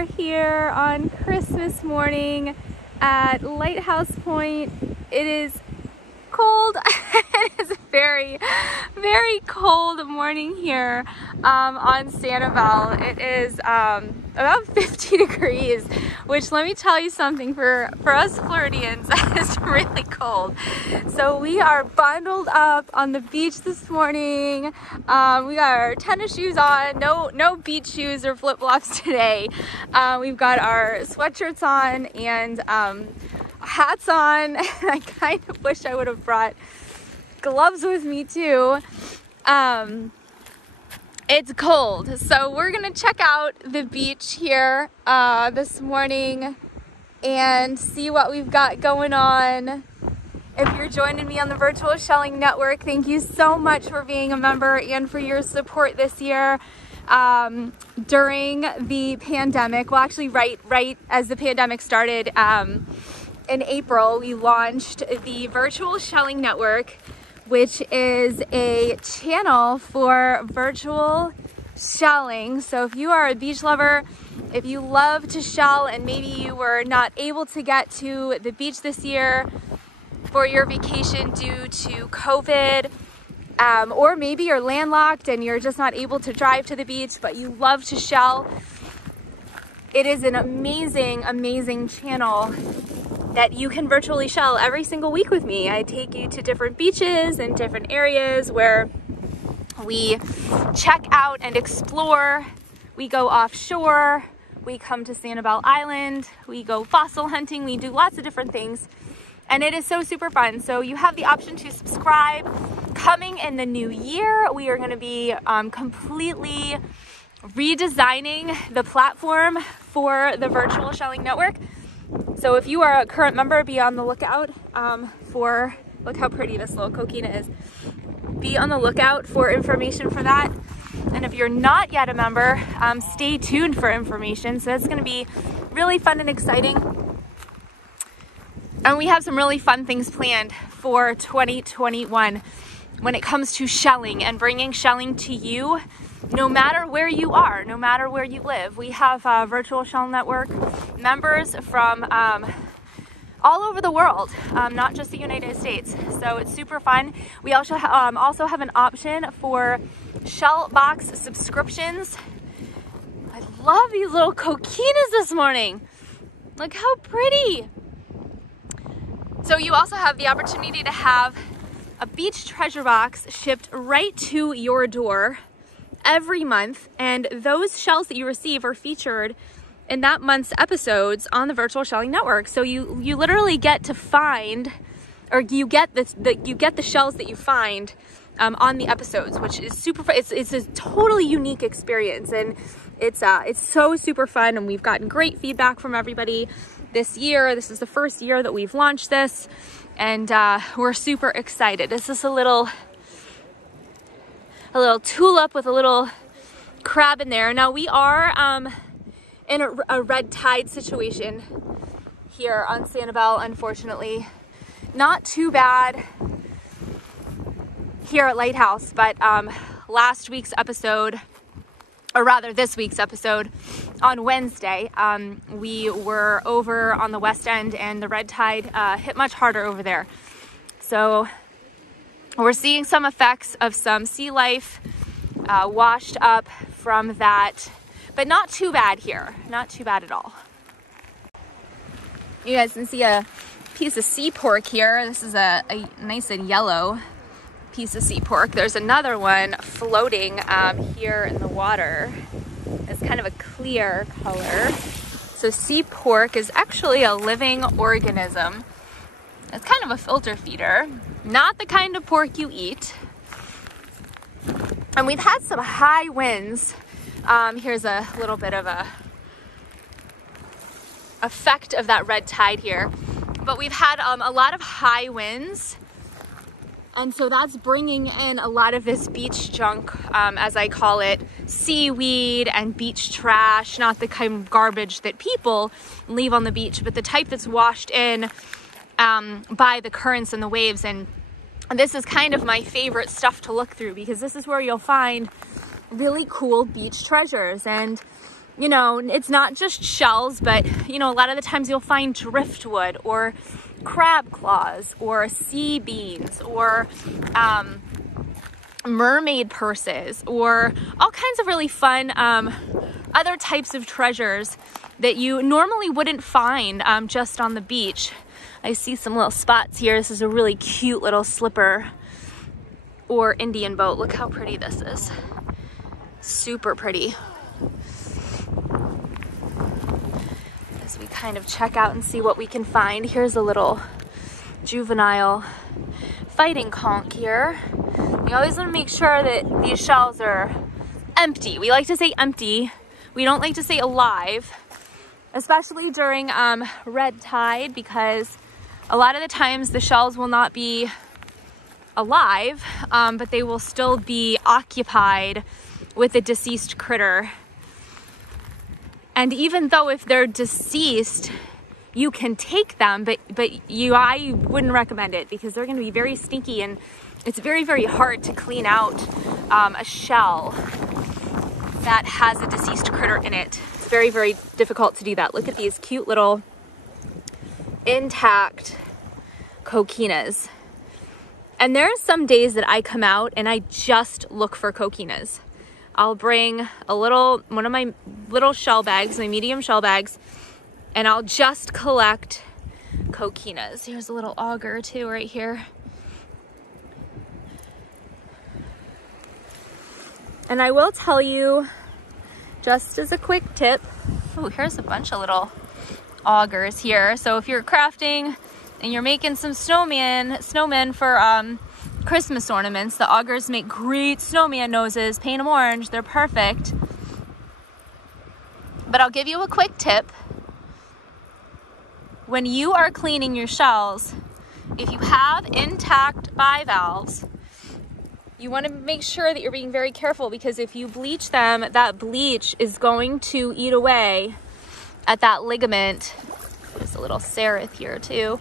are here on Christmas morning at Lighthouse Point. It is cold. It is a very, very cold morning here on Sanibel. It is about 50 degrees, which, let me tell you something, for us Floridians, that is really cold. So we are bundled up on the beach this morning. We got our tennis shoes on, no beach shoes or flip-flops today. We've got our sweatshirts on and hats on. I kind of wish I would have brought gloves with me too. It's cold, so we're gonna check out the beach here this morning and see what we've got going on. If you're joining me on the Virtual Shelling Network, thank you so much for being a member and for your support this year. During the pandemic, well, actually right as the pandemic started, in April, we launched the Virtual Shelling Network, which is a channel for virtual shelling. So if you are a beach lover, if you love to shell and maybe you were not able to get to the beach this year for your vacation due to COVID, or maybe you're landlocked and you're just not able to drive to the beach, but you love to shell, it is an amazing, amazing channel that you can virtually shell every single week with me. I take you to different beaches and different areas where we check out and explore. We go offshore, we come to Sanibel Island, we go fossil hunting, we do lots of different things. And it is so super fun. So you have the option to subscribe. Coming in the new year, we are gonna be completely redesigning the platform for the Virtual Shelling Network. So if you are a current member, be on the lookout for, look how pretty this little coquina is. Be on the lookout for information for that. And if you're not yet a member, stay tuned for information. So it's gonna be really fun and exciting. And we have some really fun things planned for 2021 when it comes to shelling and bringing shelling to you, no matter where you are, no matter where you live. We have Virtual Shell Network members from all over the world, not just the United States. So it's super fun. We also have an option for shell box subscriptions. I love these little coquinas this morning. Look how pretty. So you also have the opportunity to have a beach treasure box shipped right to your door every month, and those shells that you receive are featured in that month's episodes on the Virtual Shelling Network. So you literally get to find, or you get the shells that you find on the episodes, which is super fun. It's a totally unique experience, and it's so super fun. And we've gotten great feedback from everybody this year. This is the first year that we've launched this, and we're super excited. This is a little tulip with a little crab in there. Now we are in a red tide situation here on Sanibel, unfortunately. Not too bad here at Lighthouse, but last week's episode, or rather this week's episode, on Wednesday, we were over on the west end and the red tide hit much harder over there. So we're seeing some effects of some sea life washed up from that, but not too bad here. Not too bad at all. You guys can see a piece of sea pork here. This is a nice and yellow piece of sea pork. There's another one floating here in the water. It's kind of a clear color. So sea pork is actually a living organism. It's kind of a filter feeder, not the kind of pork you eat. And we've had some high winds. Here's a little bit of a effect of that red tide here. But we've had a lot of high winds. And so that's bringing in a lot of this beach junk, as I call it, seaweed and beach trash, not the kind of garbage that people leave on the beach, but the type that's washed in by the currents and the waves. And this is kind of my favorite stuff to look through, because this is where you'll find really cool beach treasures. And you know, it's not just shells, but, you know, a lot of the times you'll find driftwood or crab claws or sea beans or mermaid purses or all kinds of really fun other types of treasures that you normally wouldn't find just on the beach. I see some little spots here. This is a really cute little slipper or Indian boat. Look how pretty this is. Super pretty. As we kind of check out and see what we can find, here's a little juvenile fighting conch here. You always want to make sure that these shells are empty. We like to say empty. We don't like to say alive, especially during red tide, because a lot of the times the shells will not be alive, but they will still be occupied with a deceased critter. And even though if they're deceased, you can take them, but I wouldn't recommend it because they're going to be very stinky, and it's very, very hard to clean out a shell that has a deceased critter in it. It's very, very difficult to do that. Look at these cute little intact coquinas. And there are some days that I come out and I just look for coquinas. I'll bring one of my little shell bags, my medium shell bags, and I'll just collect coquinas. Here's a little auger too right here. And I will tell you, just as a quick tip, oh, here's a bunch of little augers here. So if you're crafting and you're making some snowmen for Christmas ornaments, the augers make great snowman noses. Paint them orange, they're perfect. But I'll give you a quick tip. When you are cleaning your shells, if you have intact bivalves, you want to make sure that you're being very careful, because if you bleach them, that bleach is going to eat away at that ligament. There's a little serif here too.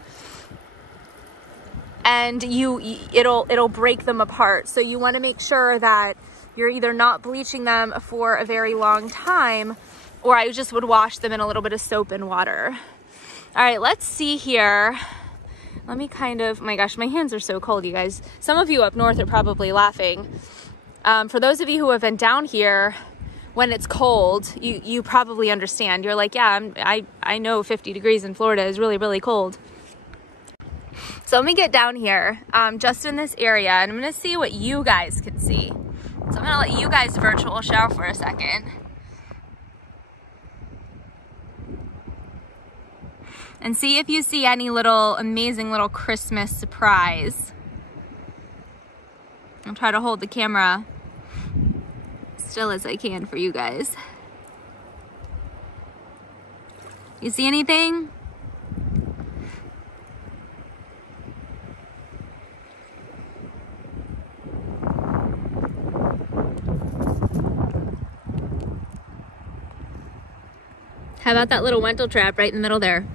And it'll break them apart. So you want to make sure that you're either not bleaching them for a very long time, or I just would wash them in a little bit of soap and water. All right, let's see here. Let me oh my gosh, my hands are so cold, you guys. Some of you up north are probably laughing. For those of you who have been down here when it's cold, you probably understand. You're like, yeah, I know 50 degrees in Florida is really, really cold. So let me get down here, just in this area, and I'm gonna see what you guys can see. So I'm gonna let you guys virtual shower for a second. And see if you see any little amazing little Christmas surprise. I'll try to hold the camera still as I can for you guys. You see anything? How about that little Wentel trap right in the middle there?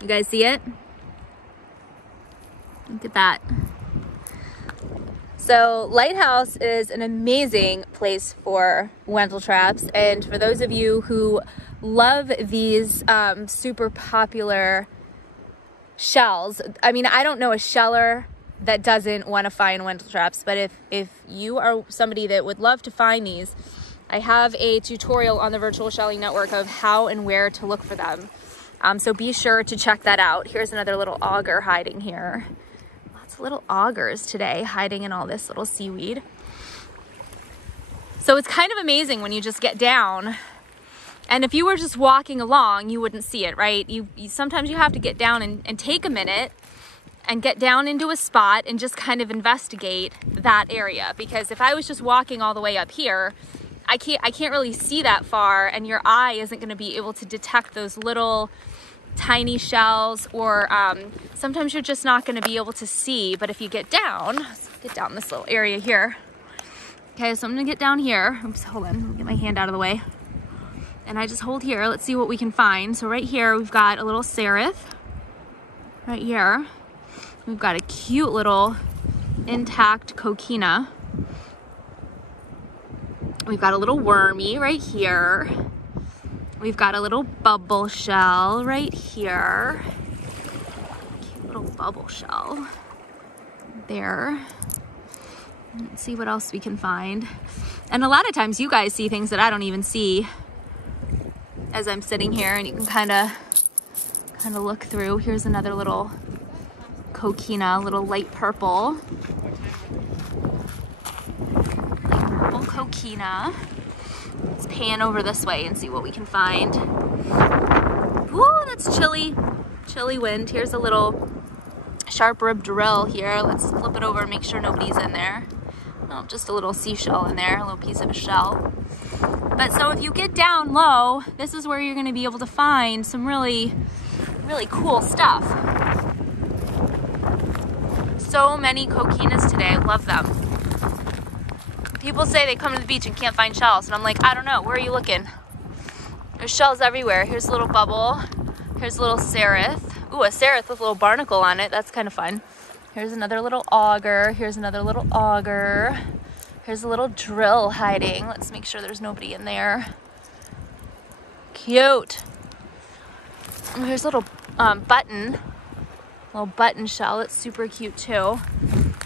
You guys see it? Look at that. So Lighthouse is an amazing place for Wentel traps, and for those of you who love these super popular shells, I mean, I don't know a sheller that doesn't want to find Wentel traps, but if you are somebody that would love to find these, I have a tutorial on the Virtual Shelling Network of how and where to look for them. So be sure to check that out. Here's another little auger hiding here. Lots of little augers today hiding in all this little seaweed. So it's kind of amazing when you just get down, and if you were just walking along, you wouldn't see it, right? Sometimes you have to get down and take a minute and get down into a spot and just kind of investigate that area. Because if I was just walking all the way up here, I can't really see that far, and your eye isn't going to be able to detect those little tiny shells, or sometimes you're just not going to be able to see. But if you get down, let's get down this little area here. Okay, so I'm going to get down here. Oops, hold on, let me get my hand out of the way. And I just hold here. Let's see what we can find. So right here, we've got a little seraph. Right here, we've got a cute little intact coquina. We've got a little wormy right here. We've got a little bubble shell right here. Cute little bubble shell there. Let's see what else we can find. And a lot of times you guys see things that I don't even see as I'm sitting here, and you can kind of look through. Here's another little coquina, a little light purple. Light purple coquina. Let's pan over this way and see what we can find. Ooh, that's chilly. Chilly wind. Here's a little sharp rib drill here. Let's flip it over and make sure nobody's in there. Oh, just a little seashell in there, a little piece of a shell. But so if you get down low, this is where you're going to be able to find some really cool stuff. So many coquinas today. I love them. People say they come to the beach and can't find shells, and I'm like, I don't know. Where are you looking? There's shells everywhere. Here's a little bubble. Here's a little seraph. Ooh, a seraph with a little barnacle on it. That's kind of fun. Here's another little auger. Here's another little auger. Here's a little drill hiding. Let's make sure there's nobody in there. Cute. Oh, here's a little little button shell. It's super cute too.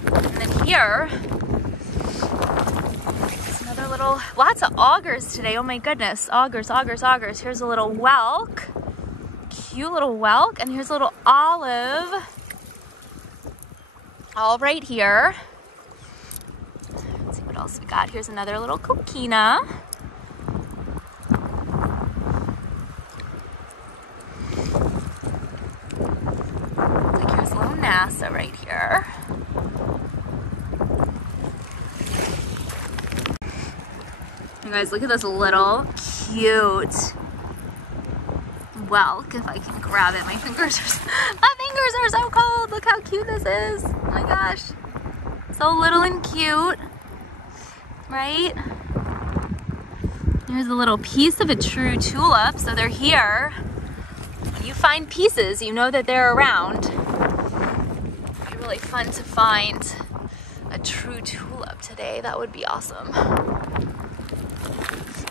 And then here, there's another little, lots of augers today. Oh my goodness, augers, augers, augers. Here's a little whelk. Cute little whelk. And here's a little olive. All right here. Let's see what else we got. Here's another little coquina. Like here's a little NASA right here. You guys, look at this little cute whelk. If I can grab it, my fingers are so cold. Look how cute this is. Oh my gosh. So little and cute, right? Here's a little piece of a true tulip. So they're here. When you find pieces, you know that they're around. It'd be really fun to find a true tulip today. That would be awesome.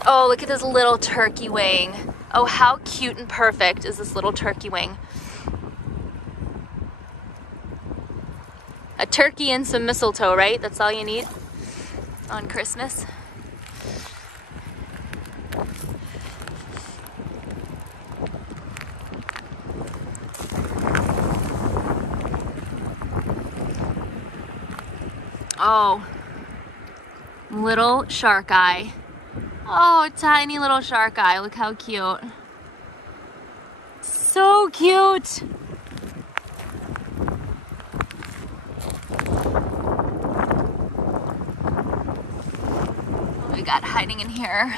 Oh, look at this little turkey wing. Oh, how cute and perfect is this little turkey wing? A turkey and some mistletoe, right? That's all you need on Christmas. Oh, little shark eye. Oh, tiny little shark eye. Look how cute. So cute. What we got hiding in here?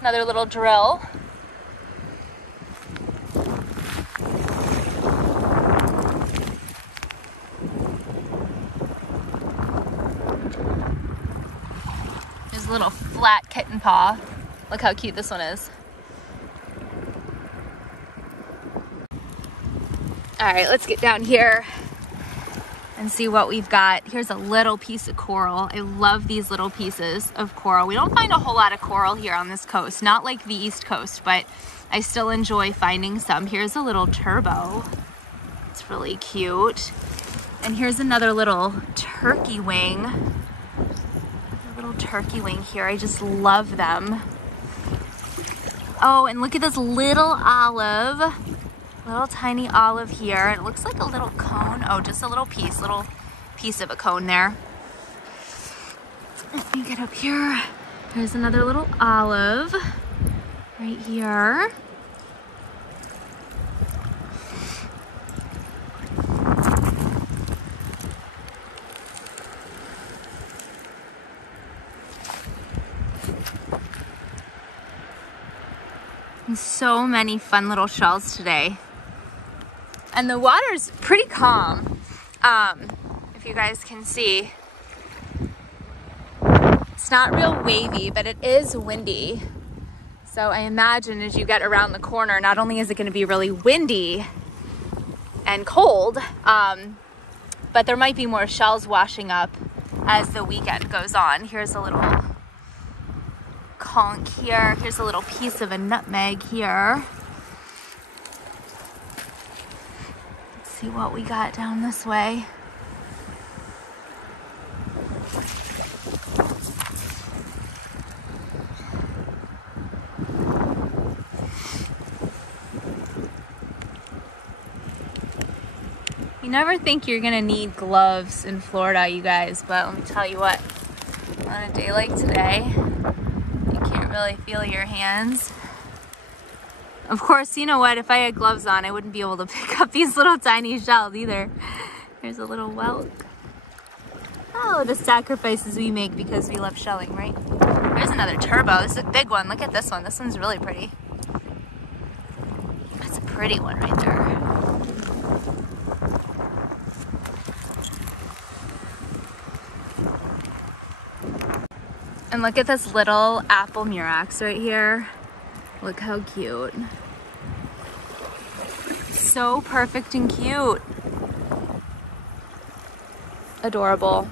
Another little drill. Little flat kitten paw. Look how cute this one is. All right, let's get down here and see what we've got. Here's a little piece of coral. I love these little pieces of coral. We don't find a whole lot of coral here on this coast, not like the East Coast, but I still enjoy finding some. Here's a little turbo. It's really cute. And here's another little turkey wing. Turkey wing here. I just love them. Oh, and look at this little olive. Little tiny olive here. It looks like a little cone. Oh, just a little piece of a cone there. Let me get up here. Here's another little olive right here. So many fun little shells today. And the water's pretty calm. If you guys can see. It's It's not real wavy, but it is windy. So I imagine as you get around the corner, not only is it going to be really windy and cold, but there might be more shells washing up as the weekend goes on. Here's a little conch here. Here's a little piece of a nutmeg here. Let's see what we got down this way. You never think you're gonna need gloves in Florida, you guys, but let me tell you what, on a day like today, you can't really feel your hands. Of course, you know what, if I had gloves on, I wouldn't be able to pick up these little tiny shells either. There's a little whelk. Oh, the sacrifices we make because we love shelling, right? There's another turbo. This is a big one. Look at this one. This one's really pretty. That's a pretty one right there. And look at this little apple murex right here. Look how cute. So perfect and cute. Adorable.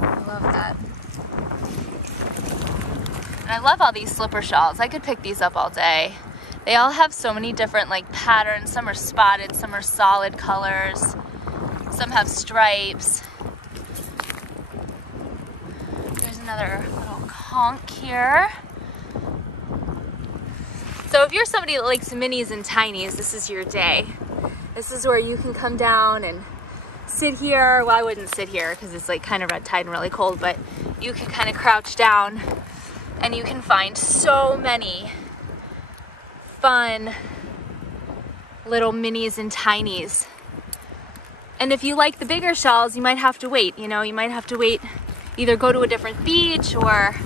I love that. And I love all these slipper shells. I could pick these up all day. They all have so many different like patterns. Some are spotted, some are solid colors. Some have stripes. Another little conch here. So if you're somebody that likes minis and tinies, this is your day. This is where you can come down and sit here. Well, I wouldn't sit here because it's like kind of red tide and really cold, but you can kind of crouch down and you can find so many fun little minis and tinies. And if you like the bigger shells, you might have to wait. You know, you might have to wait, either go to a different beach, or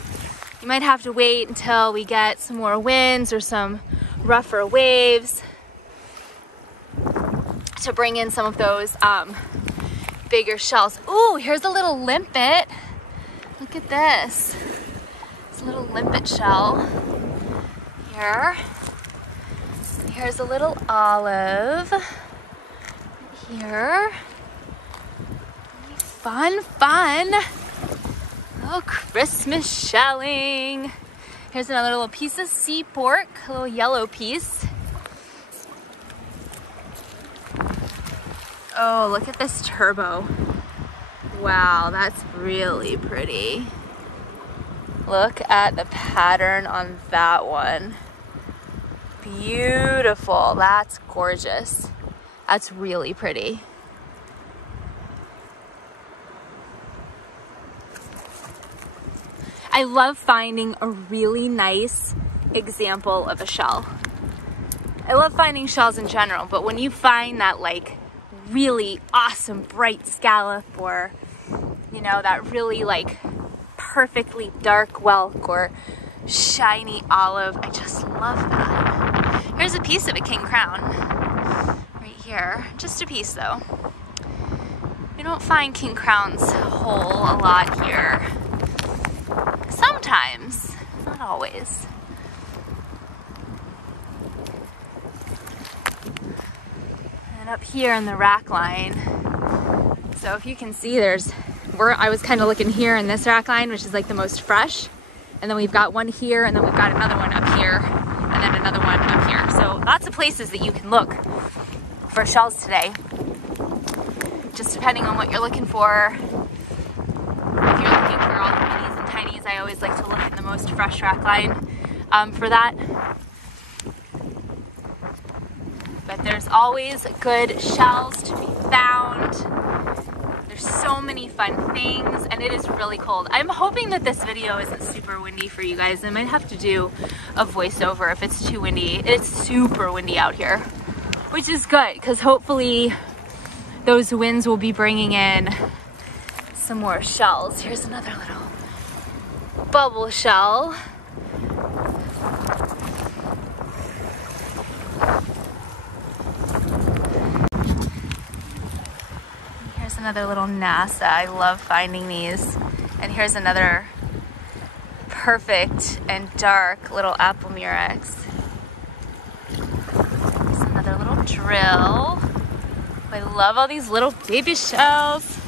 you might have to wait until we get some more winds or some rougher waves to bring in some of those bigger shells. Ooh, here's a little limpet. Look at this. It's a little limpet shell here. Here's a little olive here. Fun, fun. Oh, Christmas shelling. Here's another little piece of sea pork, a little yellow piece. Oh, look at this turbo. Wow, that's really pretty. Look at the pattern on that one. Beautiful, that's gorgeous. That's really pretty. I love finding a really nice example of a shell. I love finding shells in general, but when you find that like really awesome bright scallop, or you know, that really like perfectly dark whelk or shiny olive, I just love that. Here's a piece of a king crown right here, just a piece though. We don't find king crowns whole a lot here. Sometimes, not always. And up here in the rack line, so if you can see, I was kind of looking here in this rack line, which is like the most fresh, and then we've got one here, and then we've got another one up here, and then another one up here. So lots of places that you can look for shells today, just depending on what you're looking for. If you're looking for all the minis and tinies, I always like to look at the most fresh rack line for that. But there's always good shells to be found. There's so many fun things, and it is really cold. I'm hoping that this video isn't super windy for you guys. I might have to do a voiceover if it's too windy. It's super windy out here, which is good, because hopefully those winds will be bringing in some more shells. Here's another little bubble shell. Here's another little NASA. I love finding these. And here's another perfect and dark little apple murex. There's another little drill. I love all these little baby shells.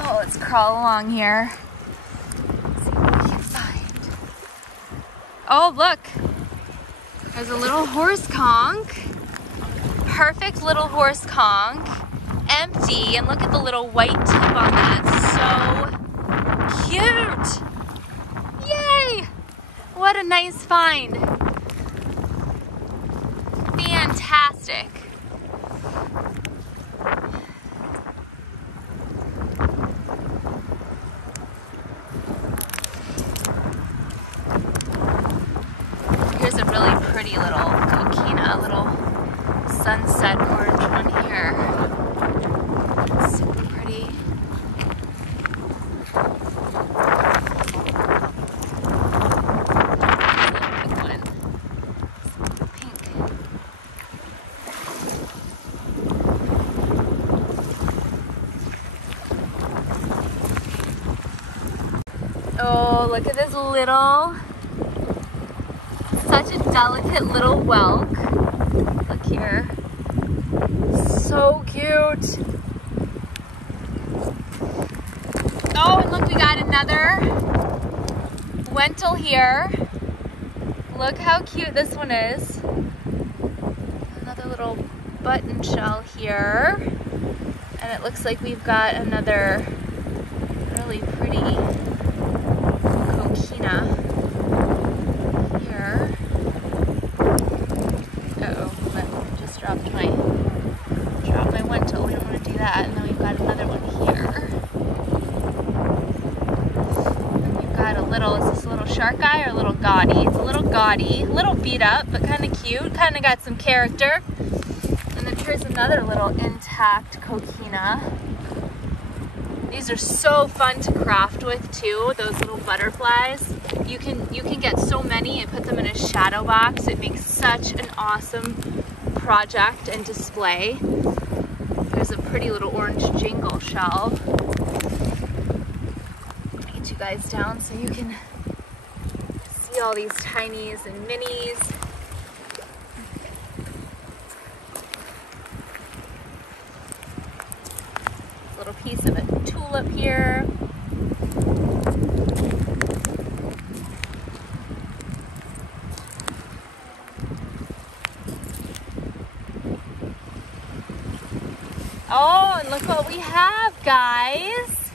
Oh, let's crawl along here. Let's see what we can find. Oh, look. There's a little horse conch. Perfect little horse conch. Empty, and look at the little white tip on that. So cute. Yay! What a nice find. Fantastic. Here's a really pretty little coquina, a little sunset orange one here. It's super pretty. Pink one. Pink. Oh, look at this little, such a delicate little whelk. Look here. So cute. Oh, and look, we got another Wentel here. Look how cute this one is. Another little button shell here. And it looks like we've got another really pretty coquina here. Uh-oh, I just dropped my Wentel. We don't want to do that. And then we've got another one here. And we've got a little, is this a little shark eye or a little gaudy? It's a little gaudy, a little beat up, but kind of cute. Kind of got some character. And then here's another little intact coquina. These are so fun to craft with too, those little butterflies. You can get so many and put them in a shadow box. It makes such an awesome project and display. There's a pretty little orange jingle shell. I'll get you guys down so you can see all these tinies and minis. Little piece of a tulip here. Oh, and look what we have, guys.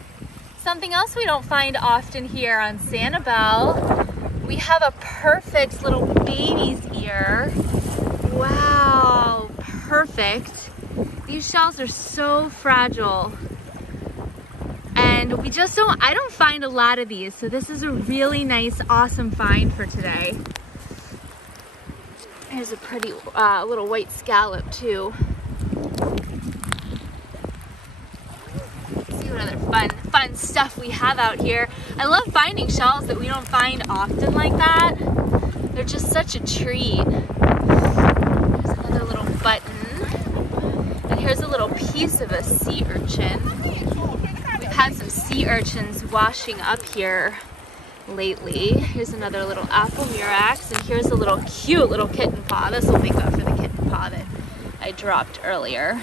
Something else we don't find often here on Sanibel. We have a perfect little baby's ear. Wow, perfect. These shells are so fragile. And I don't find a lot of these, so this is a really nice, awesome find for today. Here's a pretty little white scallop too. Let's see what other fun stuff we have out here. I love finding shells that we don't find often like that. They're just such a treat. There's another little button. And here's a little piece of a sea urchin. We've had some sea urchins washing up here lately. Here's another little apple murex, and here's a little cute little kitten paw. This will make up for the kitten paw that I dropped earlier.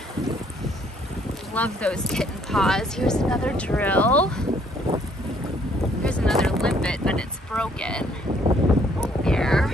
Love those kitten paws. Here's another drill. Here's another limpet, but it's broken. There.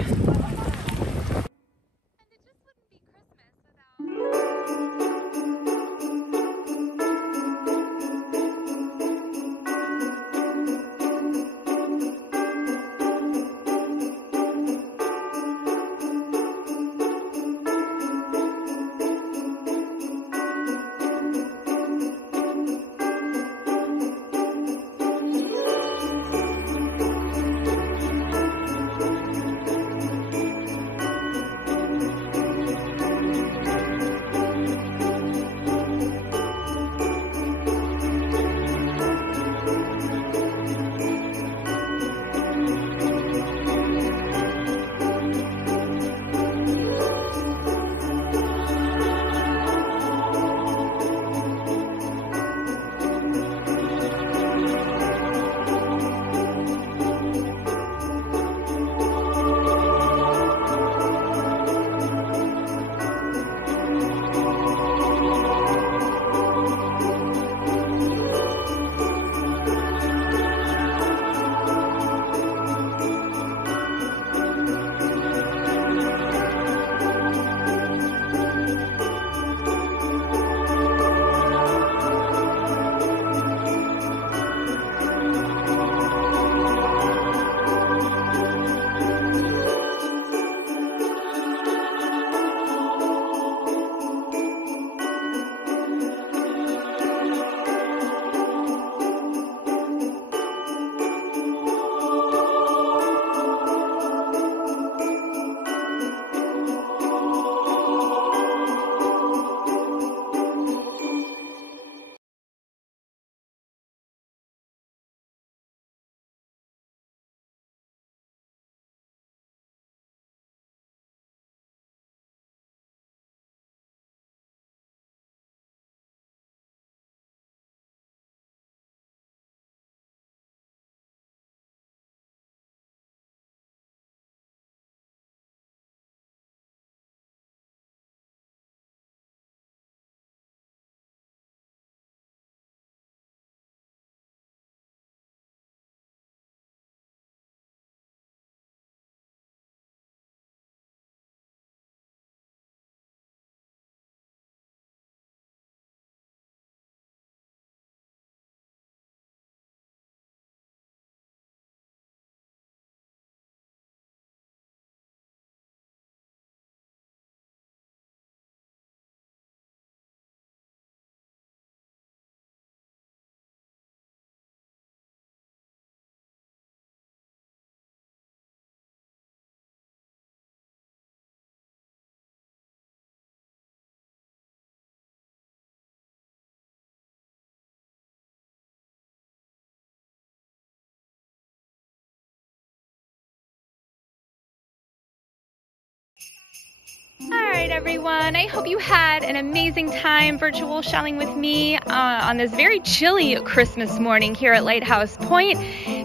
Alright everyone, I hope you had an amazing time virtual shelling with me on this very chilly Christmas morning here at Lighthouse Point.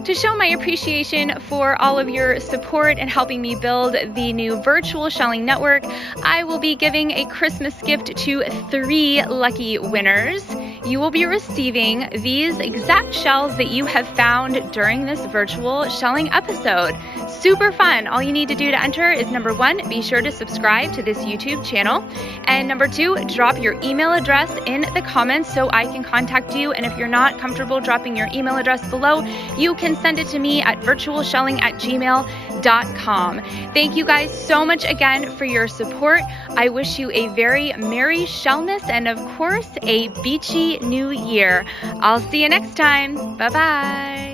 To show my appreciation for all of your support and helping me build the new virtual shelling network, I will be giving a Christmas gift to 3 lucky winners. You will be receiving these exact shells that you have found during this virtual shelling episode. Super fun. All you need to do to enter is number 1, be sure to subscribe to this YouTube channel. And number 2, drop your email address in the comments so I can contact you. And if you're not comfortable dropping your email address below, you can send it to me at virtualshelling@gmail.com. Thank you guys so much again for your support. I wish you a very Merry Shellmas and of course a beachy new year. I'll see you next time. Bye-bye.